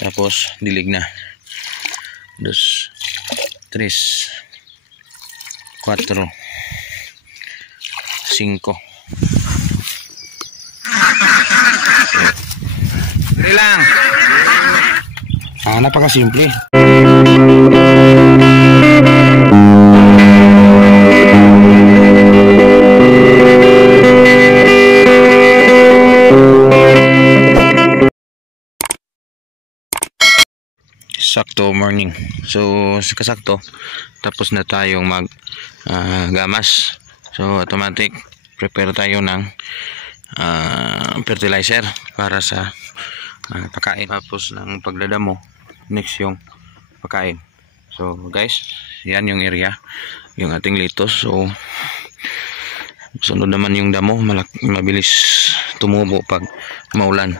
Tapos dilig na. 2, 3, 4, 5. Dali lang. Napakasimple. Sakto morning. So kasakto tapos na tayong mag gamas. So automatic prepare tayo ng fertilizer para sa pagkain. Tapos ng pagdadamo next yung pagkain. So guys, yan yung area, yung ating litos. So sunod naman yung damo, mabilis tumubo pag maulan.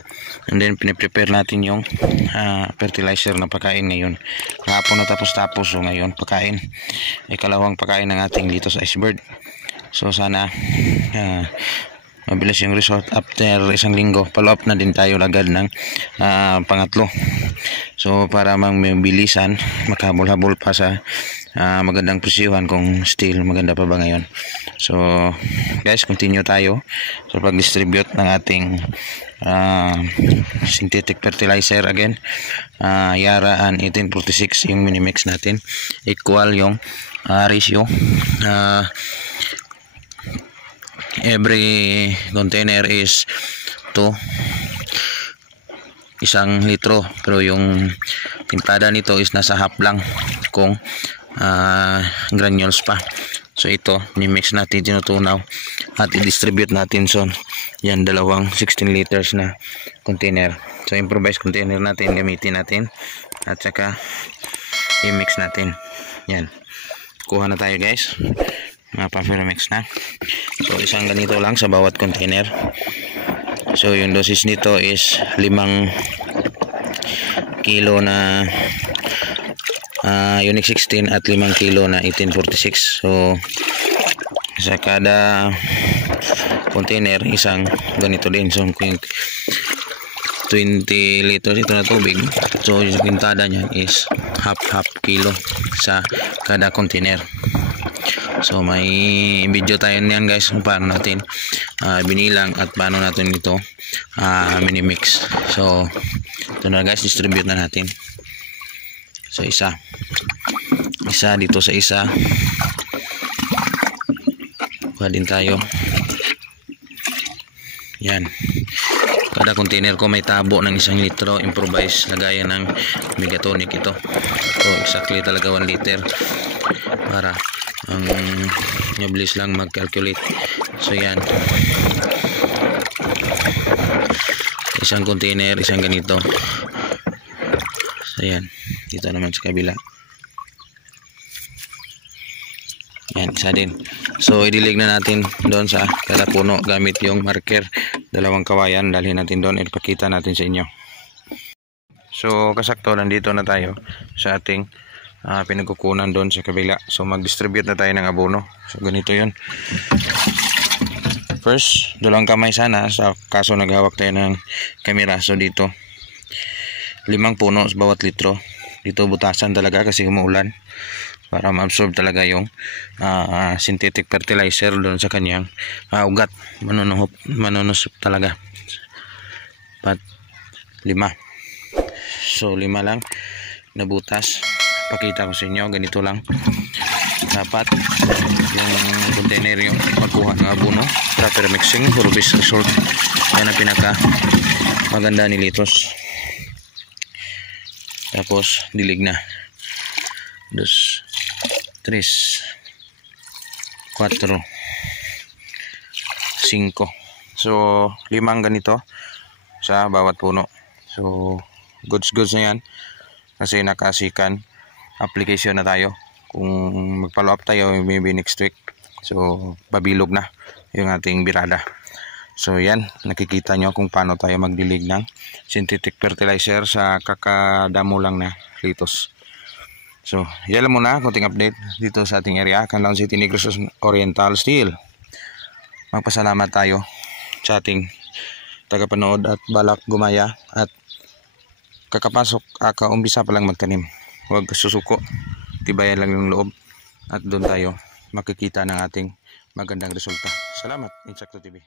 And then piniprepare natin yung fertilizer na pagkain ngayon. Kahapon na tapos. So ngayon pagkain, ikalawang pagkain ng ating litos iceberg. So sana mabilis yung result. After isang linggo, follow up na din tayo agad ng pangatlo. So para mabilisan, makahabol-habol pa sa magandang presyuhan kung still maganda pa ba ngayon. So guys, continue tayo sa pag-distribute ng ating synthetic fertilizer again. Yaraan 1846 yung minimix natin, equal yung ratio. Every container is 1 litro, pero yung timplada nito is nasa half lang kung granules pa. So ito, ni-mix natin, tinutunaw at i-distribute natin. So yan, dalawang 16 liters na container. So improvised container natin, gamitin natin at saka i-mix natin. Yan, kuha na tayo guys, mga pa-mix na. So isang ganito lang sa bawat container. So yung dosis nito is 5 kilo na Unique 16 at 5 kilo na 1846. So sa kada container isang ganito din. So kung 20 liters ito na tubig, so yung pintada niya is half kilo sa kada container. So may video tayo niyan guys kung paano natin binilang at paano natin ito minimix. So ito na guys, distribute na natin. So isa dito sa isa, kuha din tayo. Yan, kada container ko may tabo ng 1 litro, improvised lagayan ng Megatonic ito. So exactly talaga 1 liter para ang mabilis lang mag-calculate. So yan, isang container, isang ganito. So yan, dito naman sa kabila. Yan, isa din. So idilig na natin doon sa kada puno gamit yung marker, 2 kawayan. Dalhin natin doon, ipakita natin sa inyo. So kasakto, nandito na tayo sa ating pinagkukunan doon sa kabila. So mag-distribute na tayo ng abono. So ganito yun. First, 2 kamay sana, sa kaso naghawak tayo ng camera. So dito 5 puno sa bawat litro. Dito butasan talaga kasi umuulan para ma-absorb talaga yung synthetic fertilizer doon sa kanyang ugat. Manunusop talaga. But 5. So 5 lang nabutas. Pakita ko sa inyo, ganito lang dapat yung container yung magkuha ng abono. Proper mixing for best result. Yan ang pinaka maganda ni litos. Tapos dilig na. 2, 3, 4, 5. So 5 ganito sa bawat puno. So goods na yan kasi nakasikan application na tayo. Kung mag-follow up tayo maybe next week, so babilog na yung ating birada. So yan, nakikita nyo kung paano tayo magdilig ng synthetic fertilizer sa kakadamo lang na litos. So yan lang muna, konting update dito sa ating area, Canlaon City, Negros Oriental. Still magpasalamat tayo sa ating tagapanood at balak gumaya at kakapasok, kaumpisa pa lang magtanim. Huwag susuko, tibayan lang yung loob at doon tayo makikita ng ating magandang resulta. Salamat, Insakto TV.